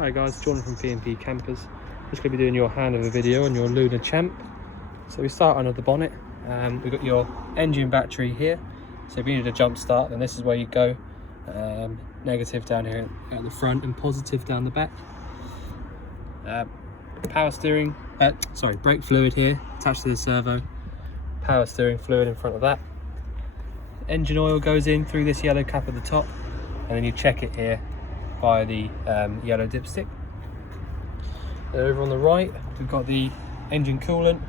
Hi guys, John from P&P Campers. Just going to be doing your handover video on your Lunar Champ. So we start under the bonnet. We've got your engine battery here. So if you need a jump start, then this is where you go. Negative down here at the front and positive down the back. Power steering, brake fluid here attached to the servo. Power steering fluid in front of that. Engine oil goes in through this yellow cap at the top, and then you check it here by the yellow dipstick. Over on the right, we've got the engine coolant,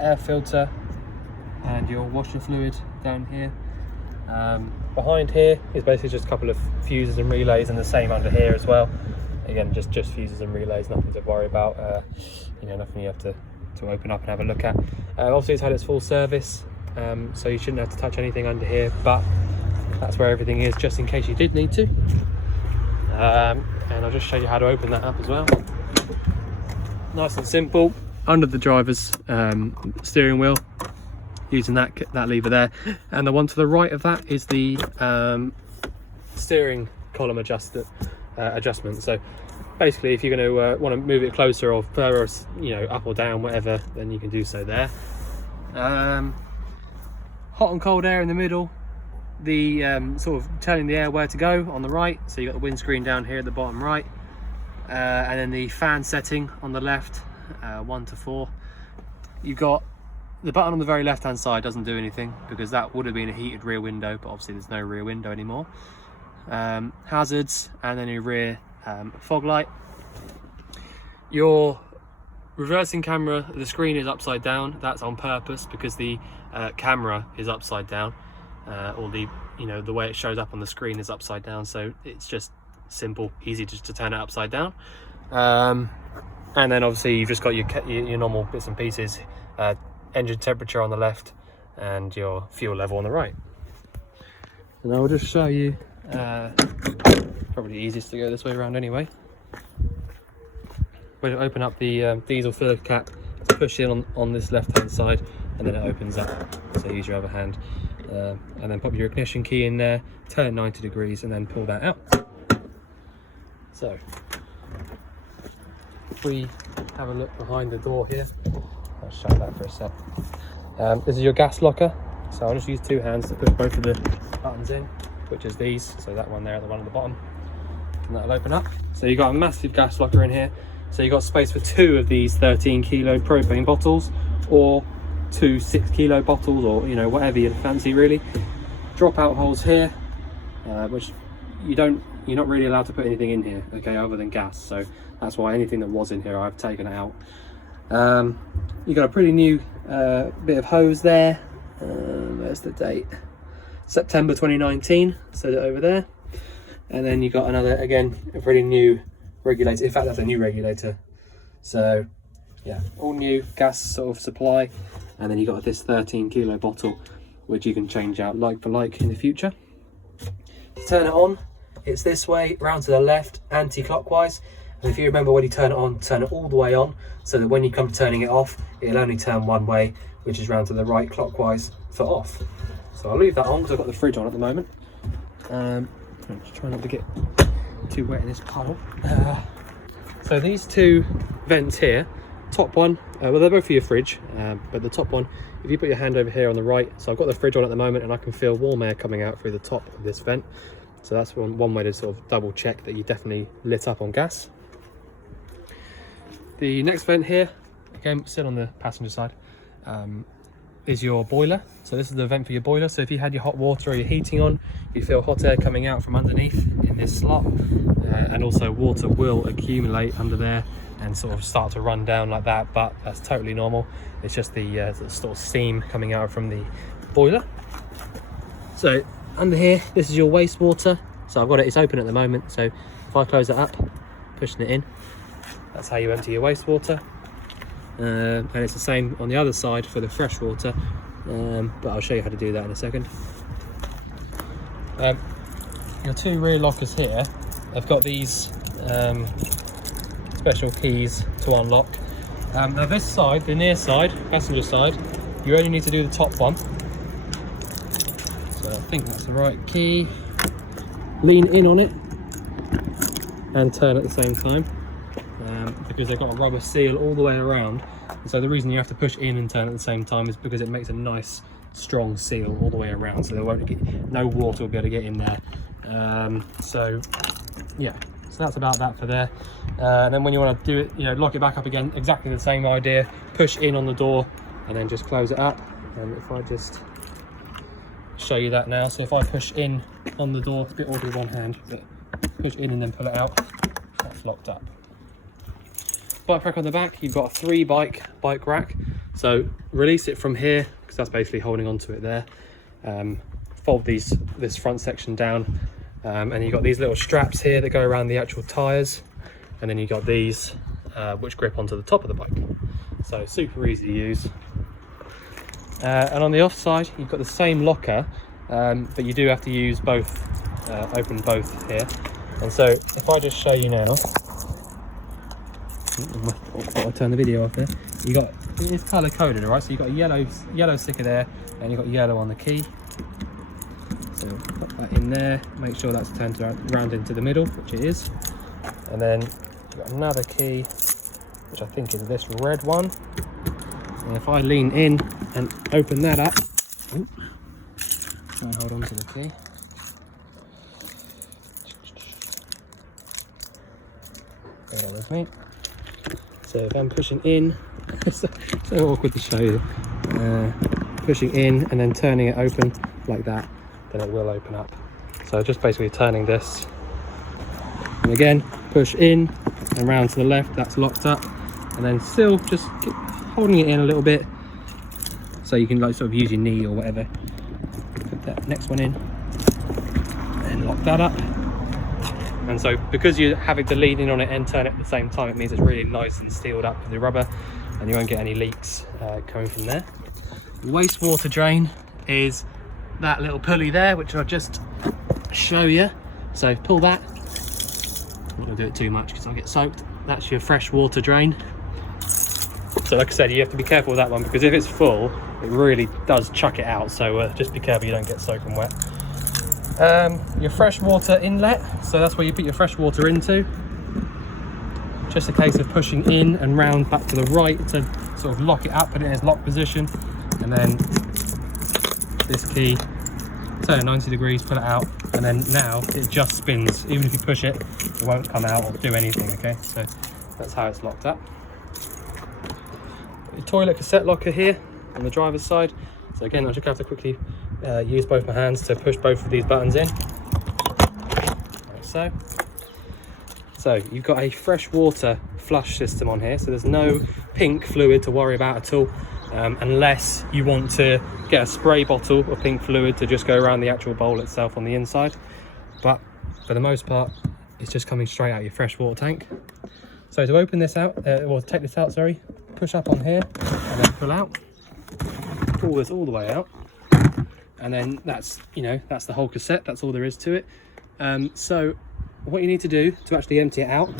air filter, and your washer fluid down here. Behind here is basically just a couple of fuses and relays, and the same under here as well. Again, just fuses and relays, nothing to worry about. Nothing you have to open up and have a look at. Obviously, it's had its full service, so you shouldn't have to touch anything under here, but that's where everything is, just in case you did need to. And I'll just show you how to open that up as well. Nice and simple. Under the driver's steering wheel, using that lever there, and the one to the right of that is the steering column adjustment. So basically, if you're going to want to move it closer or further, up or down, whatever, then you can do so there. Hot and cold air in the middle. The sort of telling the air where to go on the right. So you've got the windscreen down here at the bottom right, and then the fan setting on the left, 1 to 4. You've got the button on the very left hand side, doesn't do anything because that would have been a heated rear window, but obviously there's no rear window anymore. Hazards, and then your rear fog light. Your reversing camera, the screen is upside down. That's on purpose because the camera is upside down, or the way it shows up on the screen is upside down. So it's just simple, easy just to turn it upside down. And then obviously you've just got your normal bits and pieces. Engine temperature on the left and your fuel level on the right. And I'll just show you, probably easiest to go this way around anyway. When you open up the diesel filler cap, to push in on this left hand side, and then it opens up, so use your other hand. And then pop your ignition key in there, turn it 90 degrees, and then pull that out. So, if we have a look behind the door here, I'll show that for a sec. This is your gas locker, so I'll just use 2 hands to push both of the buttons in, which is these, so that one there and the one at the bottom, and that'll open up. So you've got a massive gas locker in here, so you've got space for 2 of these 13 kilo propane bottles, or 2 6 kilo bottles, or whatever you fancy really. Drop out holes here, which you're not really allowed to put anything in here, okay, other than gas, so that's why anything that was in here I've taken it out. You've got a pretty new bit of hose there. There's the date, September 2019, set it over there. And then you've got another, again, a pretty new regulator. In fact, that's a new regulator. So yeah, all new gas sort of supply. And then you've got this 13 kilo bottle, which you can change out like for like in the future. To turn it on, it's this way, round to the left, anti-clockwise. And if you remember, when you turn it on, turn it all the way on, so that when you come to turning it off, it'll only turn one way, which is round to the right clockwise for off. So I'll leave that on because I've got the fridge on at the moment. I'm just trying not to get too wet in this puddle. So these 2 vents here, top one, well, they're both for your fridge, but the top one, if you put your hand over here on the right, so I've got the fridge on at the moment and I can feel warm air coming out through the top of this vent. So that's one way to sort of double check that you definitely lit up on gas. The next vent here, again still on the passenger side, is your boiler. So this is the vent for your boiler. So if you had your hot water or your heating on, you feel hot air coming out from underneath in this slot, and also water will accumulate under there and sort of start to run down like that, but that's totally normal. It's just the sort of steam coming out from the boiler. So under here, this is your wastewater. So I've got it's open at the moment, so if I close it up, pushing it in, that's how you empty your wastewater. And it's the same on the other side for the fresh water, but I'll show you how to do that in a second. Your 2 rear lockers here have got these special keys to unlock. Now this side, the near side, passenger side, you only need to do the top one. So I think that's the right key. Lean in on it, and turn at the same time, because they've got a rubber seal all the way around. And so the reason you have to push in and turn at the same time is because it makes a nice strong seal all the way around, so there won't get, no water will be able to get in there. So yeah, so that's about that for there. And then when you want to do it, you know, lock it back up again, exactly the same idea. Push in on the door and then just close it up. And if I just show you that now, so if I push in on the door, a bit awkward with one hand, but push in and then pull it out, that's locked up. Bike rack on the back, you've got a 3 bike rack. So release it from here, because that's basically holding onto it there. Fold this front section down, and you've got these little straps here that go around the actual tyres, and then you've got these which grip onto the top of the bike. So super easy to use. And on the off side, you've got the same locker, but you do have to use both, open both here. And so if I just show you now, I'll turn the video off there. You got, it's color coded, all right? So you've got a yellow sticker there, and you've got yellow on the key. So put that in there, make sure that's turned around into the middle, which it is. And then you've got another key, which I think is this red one. And if I lean in and open that up, try and hold on to the key. Bear with me. So if I'm pushing in, so awkward to show you, pushing in and then turning it open like that, then it will open up. So just basically turning this, and again push in and round to the left, that's locked up, and then still just keep holding it in a little bit, so you can like sort of use your knee or whatever. Put that next one in and lock that up. And so because you're having to lean in on it and turn it at the same time, it means it's really nice and sealed up with the rubber, and you won't get any leaks coming from there. The wastewater drain is that little pulley there, which I'll just show you. So pull that. I'm not going to do it too much because I'll get soaked. That's your fresh water drain. So like I said, you have to be careful with that one, because if it's full, it really does chuck it out. So just be careful you don't get soaking wet. Your freshwater inlet, so that's where you put your fresh water into. Just a case of pushing in and round back to the right to sort of lock it up, put it in its lock position, and then this key, turn it 90 degrees, pull it out, and then now it just spins. Even if you push it, it won't come out or do anything, okay? So that's how it's locked up. Your toilet cassette locker here on the driver's side. So again, I just have to quickly use both my hands to push both of these buttons in, like so. So you've got a freshwater flush system on here, so there's no pink fluid to worry about at all, unless you want to get a spray bottle of pink fluid to just go around the actual bowl itself on the inside. But for the most part, it's just coming straight out your freshwater tank. So to open this out, or take this out, sorry, push up on here and then pull out. Pull this all the way out, and then that's, you know, that's the whole cassette. That's all there is to it. So what you need to do to actually empty it out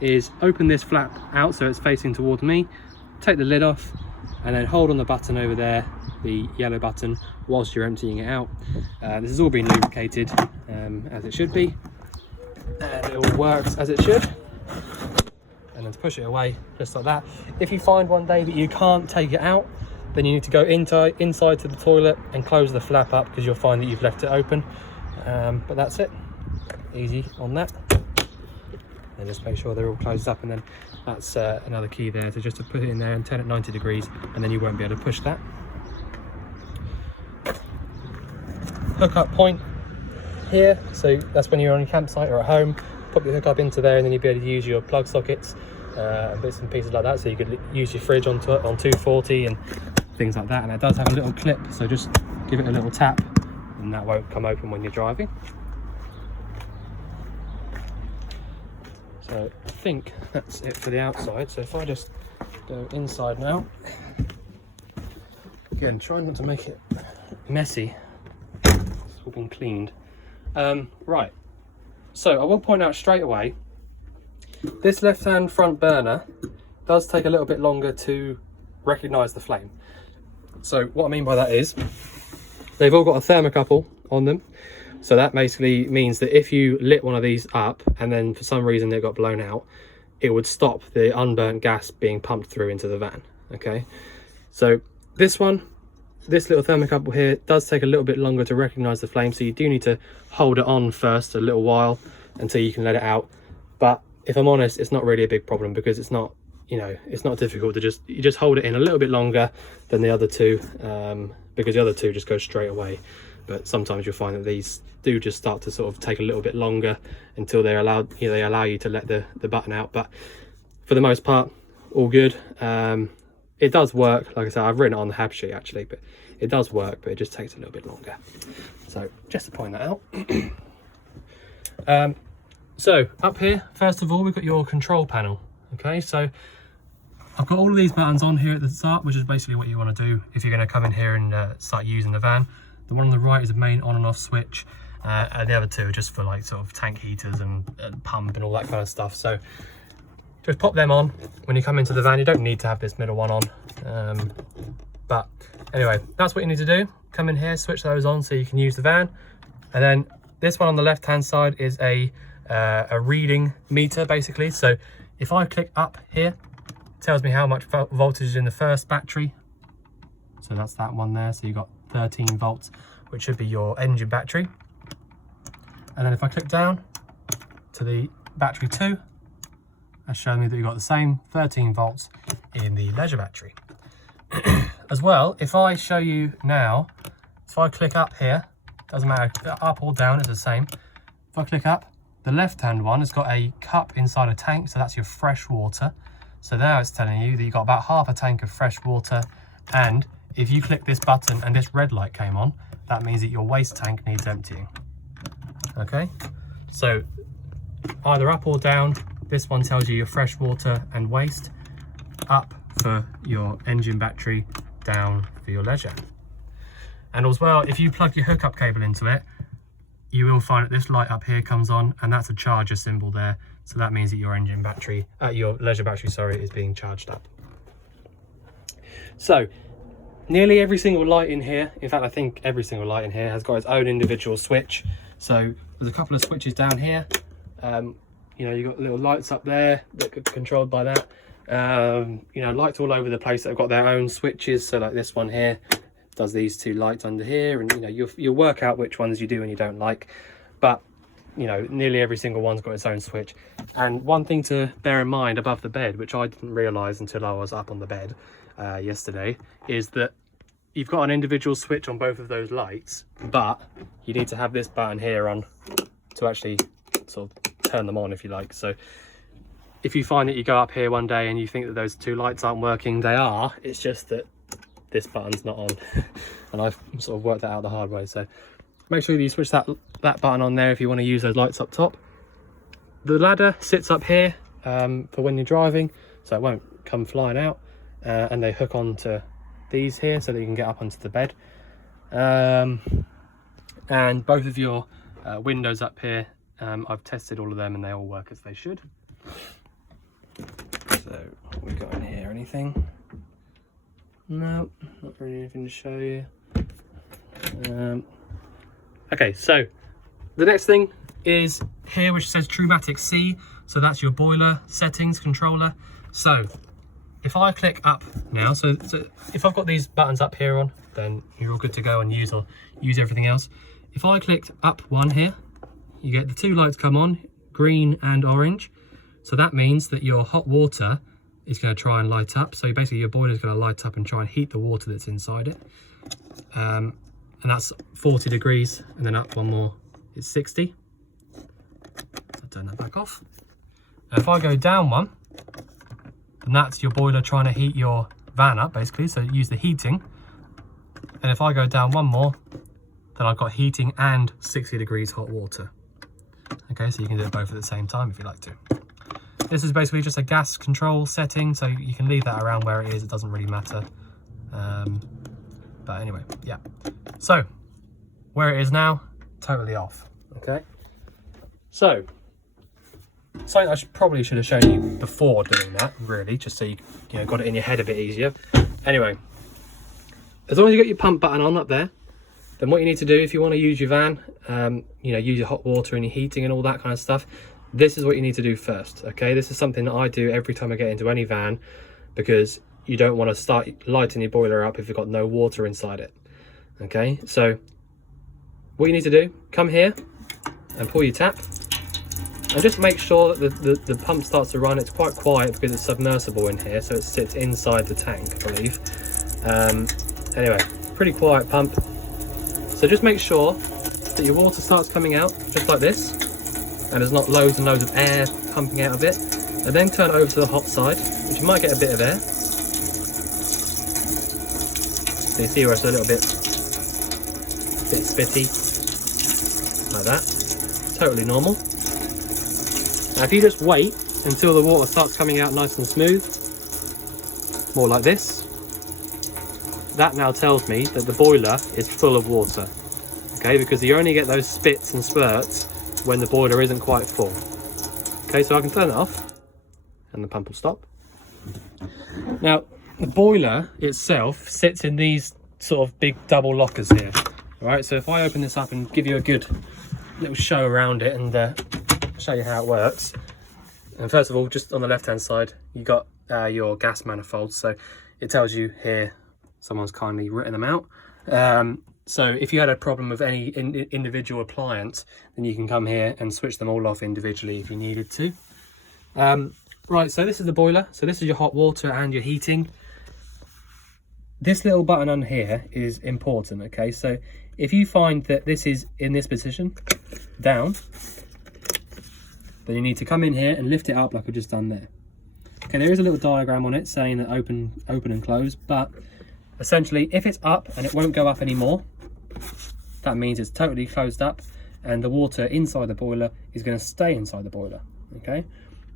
is open this flap out so it's facing towards me, take the lid off, and then hold on the button over there, the yellow button, whilst you're emptying it out. This has all been lubricated as it should be, and it all works as it should. And then to push it away just like that. If you find one day that you can't take it out, then you need to go inside to the toilet and close the flap up, because you'll find that you've left it open. But that's it, easy on that. And just make sure they're all closed up, and then that's another key there to just to put it in there and turn it 90 degrees, and then you won't be able to push that. Hookup point here, so that's when you're on your campsite or at home, pop your hookup into there, and then you'll be able to use your plug sockets and bits and pieces like that, so you could use your fridge on 240 and things like that. And it does have a little clip, so just give it a little tap and that won't come open when you're driving. So I think that's it for the outside. So if I just go inside now, again, try not to make it messy, it's all been cleaned. Right, so I will point out straight away, this left hand front burner does take a little bit longer to recognise the flame. So what I mean by that is they've all got a thermocouple on them, So that basically means that if you lit one of these up and then for some reason it got blown out, it would stop the unburnt gas being pumped through into the van. Okay, so this little thermocouple here does take a little bit longer to recognize the flame, so you do need to hold it on first a little while until you can let it out. But if I'm honest, it's not really a big problem, because it's not, you know, it's not difficult to you just hold it in a little bit longer than the other two, because the other two just go straight away. But sometimes you'll find that these do just start to sort of take a little bit longer until they allow you to let the button out. But for the most part, all good. It does work. Like I said, I've written it on the hab sheet actually, but it does work, but it just takes a little bit longer. So just to point that out. So up here, first of all, we've got your control panel. Okay, so I've got all of these buttons on here at the start, which is basically what you want to do if you're going to come in here and start using the van. The one on the right is a main on and off switch, and the other two are just for like sort of tank heaters and pump and all that kind of stuff. So just pop them on when you come into the van. You don't need to have this middle one on, but anyway, that's what you need to do. Come in here, switch those on so you can use the van. And then this one on the left hand side is a reading meter basically. So if I click up here, it tells me how much voltage is in the first battery. So that's that one there. So you've got 13 volts, which should be your engine battery. And then if I click down to the battery 2, that's showing me that you've got the same 13 volts in the leisure battery. As well, if I show you now, if I click up here, doesn't matter, up or down, it's the same. If I click up, the left-hand one has got a cup inside a tank, so that's your fresh water. So now it's telling you that you've got about half a tank of fresh water, and if you click this button and this red light came on, that means that your waste tank needs emptying. Okay, so either up or down. This one tells you your fresh water and waste, up for your engine battery, down for your leisure. And as well, if you plug your hookup cable into it, you will find that this light up here comes on, and that's a charger symbol there. So that means that your engine battery, your leisure battery, sorry, is being charged up. So nearly every single light in here, in fact, I think every single light in here has got its own individual switch. So there's a couple of switches down here. You know, you've got little lights up there that are controlled by that. You know, lights all over the place that have got their own switches. So like this one here does these two lights under here, and you know, you'll work out which ones you do and you don't like. But you know, nearly every single one's got its own switch. And one thing to bear in mind above the bed, which I didn't realise until I was up on the bed yesterday, is that you've got an individual switch on both of those lights, but you need to have this button here on to actually sort of turn them on, if you like. So if you find that you go up here one day and you think that those two lights aren't working, they are. It's just that this button's not on. And I've sort of worked that out the hard way. So make sure that you switch that button on there if you want to use those lights up top. The ladder sits up here for when you're driving, so it won't come flying out. And they hook onto these here so that you can get up onto the bed. And both of your windows up here, I've tested all of them and they all work as they should. So what we got in here, anything? No, not really anything to show you. Okay, so the next thing is here, which says Trumatic C. So that's your boiler settings controller. So if I click up now, so if I've got these buttons up here on, then you're all good to go and use everything else. If I clicked up one here, you get the two lights come on, green and orange. So that means that your hot water is going to try and light up. So basically your boiler is going to light up and try and heat the water that's inside it. And that's 40 degrees, and then up one more, it's 60. I'll turn that back off. Now if I go down one, and that's your boiler trying to heat your van up basically, so use the heating. And if I go down one more, then I've got heating and 60 degrees hot water. Okay, so you can do it both at the same time if you like to. This is basically just a gas control setting, so you can leave that around where it is, it doesn't really matter. But anyway, yeah. So, where it is now, totally off, okay? So, something I probably should have shown you before doing that, really, just so you know, got it in your head a bit easier. Anyway, as long as you got your pump button on up there, then what you need to do if you want to use your van, you know, use your hot water and your heating and all that kind of stuff, this is what you need to do first. Okay, this is something that I do every time I get into any van, because you don't want to start lighting your boiler up if you've got no water inside it. Okay, so what you need to do, come here and pull your tap, and just make sure that the pump starts to run. It's quite quiet because it's submersible in here, so it sits inside the tank, I believe. Anyway, pretty quiet pump. So just make sure that your water starts coming out just like this, and there's not loads and loads of air pumping out of it. And then turn it over to the hot side, which you might get a bit of air. So you see where it's a little bit spitty, like that. Totally normal. Now if you just wait until the water starts coming out nice and smooth, more like this, that now tells me that the boiler is full of water. Okay, because you only get those spits and spurts when the boiler isn't quite full. Okay, so I can turn it off and the pump will stop. Now the boiler itself sits in these sort of big double lockers here. All right, so if I open this up and give you a good little show around it and show you how it works. And first of all, just on the left hand side, you got your gas manifolds. So it tells you here, someone's kindly written them out. So if you had a problem with any individual appliance, then you can come here and switch them all off individually if you needed to. Right, so this is the boiler. So this is your hot water and your heating. This little button on here is important, okay? So if you find that this is in this position, down, then you need to come in here and lift it up like I've just done there. Okay, there is a little diagram on it saying that open and close, but essentially if it's up and it won't go up anymore, that means it's totally closed up and the water inside the boiler is going to stay inside the boiler. Okay,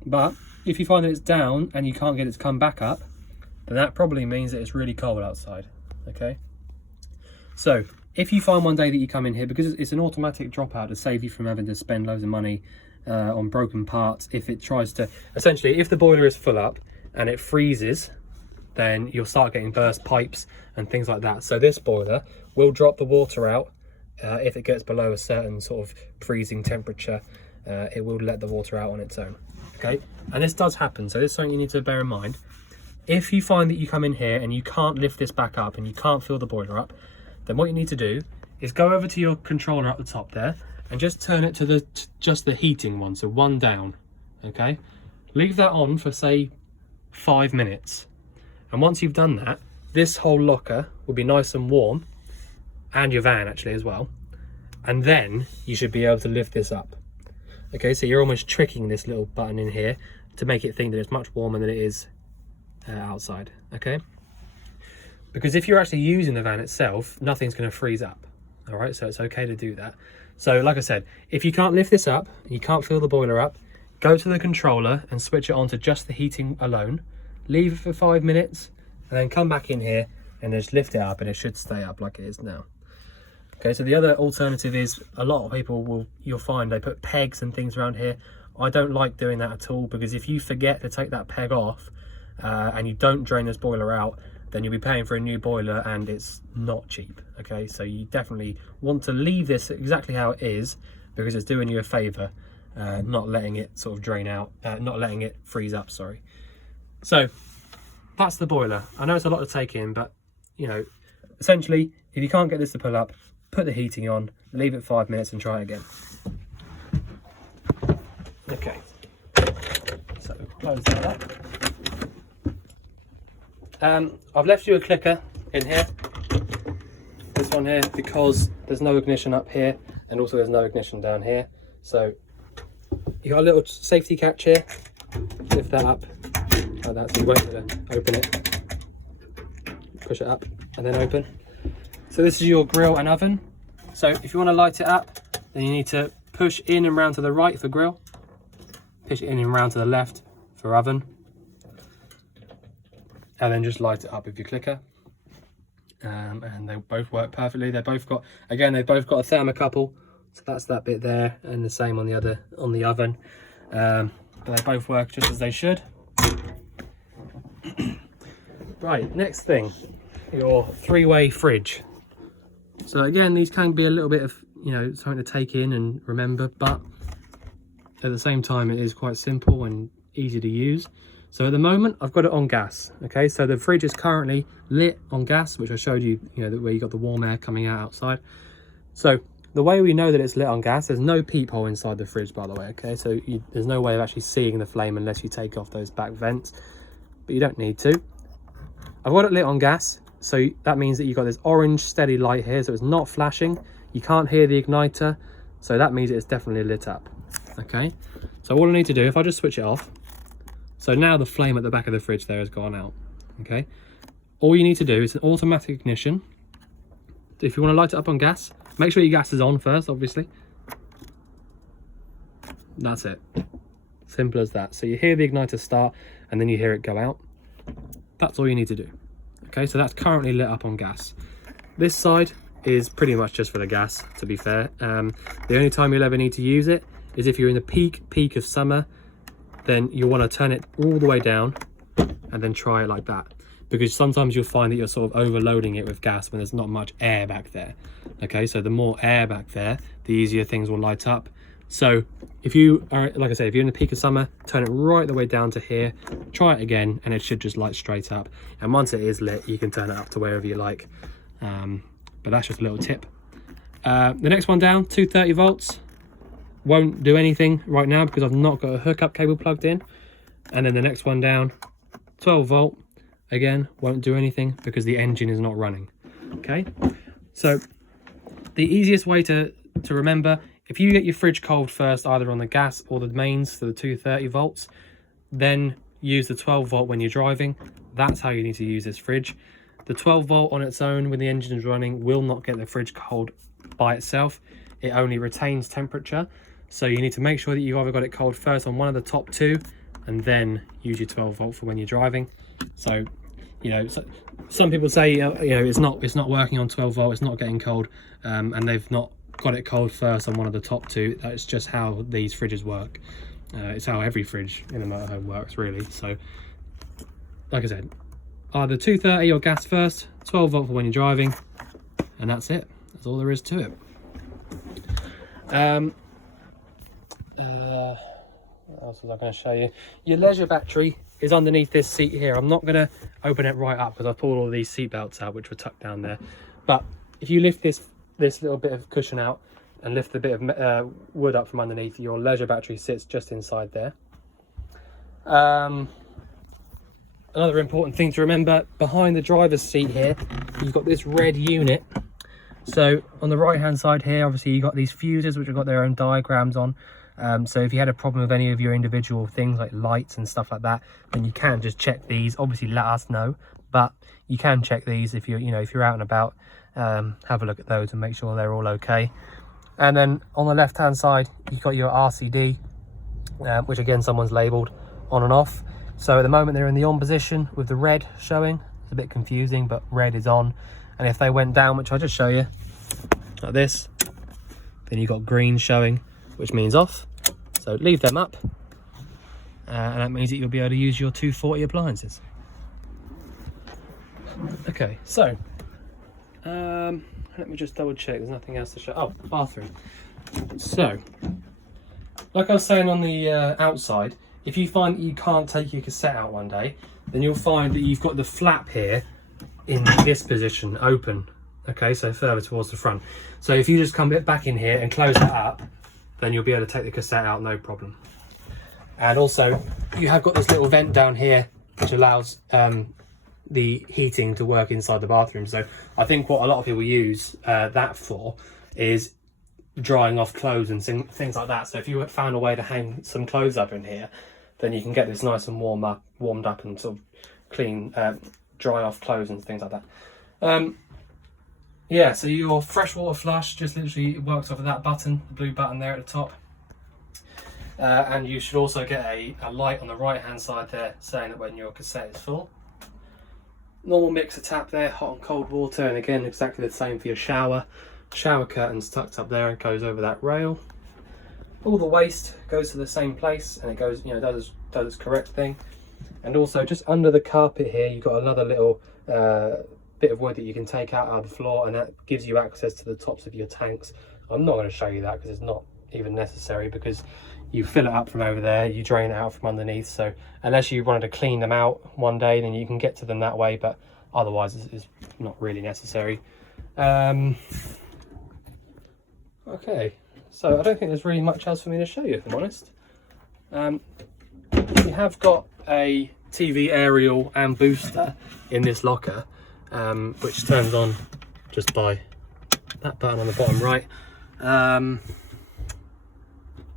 but if you find that it's down and you can't get it to come back up, then that probably means that it's really cold outside. Okay, so if you find one day that you come in here, because it's an automatic dropout to save you from having to spend loads of money on broken parts, if it tries to, essentially if the boiler is full up and it freezes, then you'll start getting burst pipes and things like that. So this boiler will drop the water out if it gets below a certain sort of freezing temperature. It will let the water out on its own. Okay, and this does happen, so this is something you need to bear in mind. If you find that you come in here and you can't lift this back up and you can't fill the boiler up, then what you need to do is go over to your controller at the top there and just turn it to just the heating one, so one down. Okay, leave that on for say 5 minutes, and once you've done that, this whole locker will be nice and warm, and your van actually as well, and then you should be able to lift this up. Okay, so you're almost tricking this little button in here to make it think that it's much warmer than it is outside. Okay, because if you're actually using the van itself, nothing's going to freeze up. All right, so it's okay to do that. So like I said, if you can't lift this up, you can't fill the boiler up, go to the controller and switch it on to just the heating alone, leave it for 5 minutes, and then come back in here and just lift it up, and it should stay up like it is now. Okay, so the other alternative is, a lot of people you'll find they put pegs and things around here. I don't like doing that at all, because if you forget to take that peg off and you don't drain this boiler out, then you'll be paying for a new boiler and it's not cheap. Okay, so you definitely want to leave this exactly how it is, because it's doing you a favor, not letting it sort of drain out, not letting it freeze up, sorry. So that's the boiler. I know it's a lot to take in, but you know, essentially if you can't get this to pull up, put the heating on, leave it 5 minutes and try again. Okay, so close that up. I've left you a clicker in here, this one here, because there's no ignition up here, and also there's no ignition down here. So you got a little safety catch here, lift that up like that, so you won't be able to open it, push it up and then open. So this is your grill and oven. So if you want to light it up, then you need to push in and round to the right for grill, push it in and round to the left for oven, and then just light it up with your clicker. And they both work perfectly. They both got, again, they've both got a thermocouple, so that's that bit there, and the same on the other, on the oven. But they both work just as they should. Right, next thing, your 3-way fridge. So again, these can be a little bit of, you know, something to take in and remember, but at the same time it is quite simple and easy to use. So at the moment I've got it on gas. Okay, so the fridge is currently lit on gas, which I showed you, you know, where you got the warm air coming out outside. So the way we know that it's lit on gas, there's no peephole inside the fridge, by the way. Okay, so there's no way of actually seeing the flame unless you take off those back vents, but you don't need to. I've got it lit on gas, so that means that you've got this orange steady light here, so it's not flashing. You can't hear the igniter, so that means it's definitely lit up. Okay, so all I need to do, if I just switch it off, so now the flame at the back of the fridge there has gone out. Okay, all you need to do is an automatic ignition. If you want to light it up on gas, make sure your gas is on first, obviously. That's it, simple as that. So you hear the igniter start and then you hear it go out. That's all you need to do. Okay, so that's currently lit up on gas. This side is pretty much just for the gas, to be fair. The only time you'll ever need to use it is if you're in the peak of summer. Then you'll want to turn it all the way down and then try it like that, because sometimes you'll find that you're sort of overloading it with gas when there's not much air back there. Okay, so the more air back there, the easier things will light up. So if you are, like I say, if you're in the peak of summer, turn it right the way down to here, try it again, and it should just light straight up. And once it is lit, you can turn it up to wherever you like. But that's just a little tip. The next one down, 230 volts. Won't do anything right now because I've not got a hookup cable plugged in. And then the next one down, 12 volt. Again, won't do anything because the engine is not running. Okay, so the easiest way to remember, if you get your fridge cold first, either on the gas or the mains for the 230 volts, then use the 12 volt when you're driving. That's how you need to use this fridge. The 12 volt on its own when the engine is running will not get the fridge cold by itself. It only retains temperature. So you need to make sure that you either got it cold first on one of the top two and then use your 12 volt for when you're driving. So, you know, some people say, you know, it's not working on 12 volt, it's not getting cold, and they've not got it cold first on one of the top two. That's just how these fridges work. It's how every fridge in a motorhome works, really. So, like I said, either 230 or gas first, 12 volt for when you're driving, and that's it. That's all there is to it. What else was I going to show you? Your leisure battery is underneath this seat here. I'm not going to open it right up because I pulled all these seat belts out which were tucked down there. But if you lift this little bit of cushion out and lift the bit of wood up from underneath, your leisure battery sits just inside there. Another important thing to remember, behind the driver's seat here, you've got this red unit. So on the right hand side here, obviously you've got these fuses which have got their own diagrams on. So if you had a problem with any of your individual things like lights and stuff like that, then you can just check these. Obviously let us know, but you can check these if you're, if you're out and about. Have a look at those and make sure they're all okay. And then on the left hand side you've got your RCD, which again someone's labelled on and off. So at the moment they're in the on position with the red showing. It's a bit confusing, but red is on. And if they went down, which I'll just show you like this, then you've got green showing, which means off. So leave them up, and that means that you'll be able to use your 240 appliances. Okay, so let me just double check there's nothing else to show. Oh, bathroom. So like I was saying on the outside, if you find that you can't take your cassette out one day, then you'll find that you've got the flap here in this position open. Okay, so further towards the front. So if you just come back in here and close that up, then you'll be able to take the cassette out no problem. And also you have got this little vent down here which allows the heating to work inside the bathroom. So I think what a lot of people use that for is drying off clothes and things like that. So if you found a way to hang some clothes up in here, then you can get this nice and warmed up and sort of clean, dry off clothes and things like that. Yeah, so your freshwater flush just literally works off of that button, the blue button there at the top. And you should also get a light on the right hand side there saying that when your cassette is full. Normal mixer tap there, hot and cold water, and again exactly the same for your shower. Shower curtains tucked up there and goes over that rail. All the waste goes to the same place and it goes, does its correct thing. And also just under the carpet here you've got another little bit of wood that you can take out of the floor, and that gives you access to the tops of your tanks. I'm not going to show you that because it's not even necessary, because you fill it up from over there, you drain it out from underneath. So unless you wanted to clean them out one day, then you can get to them that way, but otherwise it's not really necessary. Okay, so I don't think there's really much else for me to show you, if I'm honest. We have got a TV aerial and booster in this locker, which turns on just by that button on the bottom right.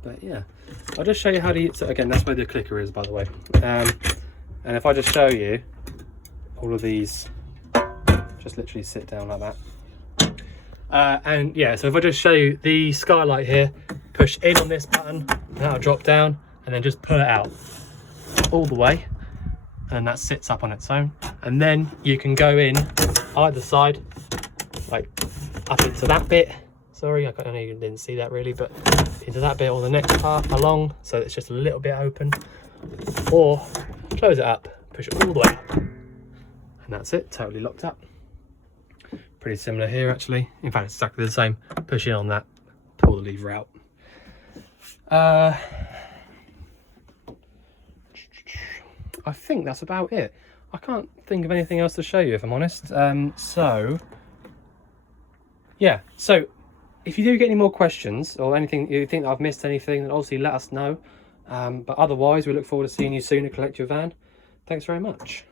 But yeah, I'll just show you how to use it. Again, that's where the clicker is, by the way. And if I just show you, all of these just literally sit down like that. And yeah, so if I just show you the Skylight here, push in on this button, that'll drop down, and then just pull it out all the way, and that sits up on its own. And then you can go in either side, like up into that bit. Sorry, I know you didn't see that really, but into that bit or the next part along, so it's just a little bit open, or close it up, push it all the way up, and that's it, totally locked up. Pretty similar here actually. In fact, it's exactly the same. Push in on that, pull the lever out. I think that's about it. I can't think of anything else to show you, if I'm honest. So yeah, so if you do get any more questions or anything, you think that I've missed anything, then obviously let us know. But otherwise, we look forward to seeing you soon to collect your van. Thanks very much.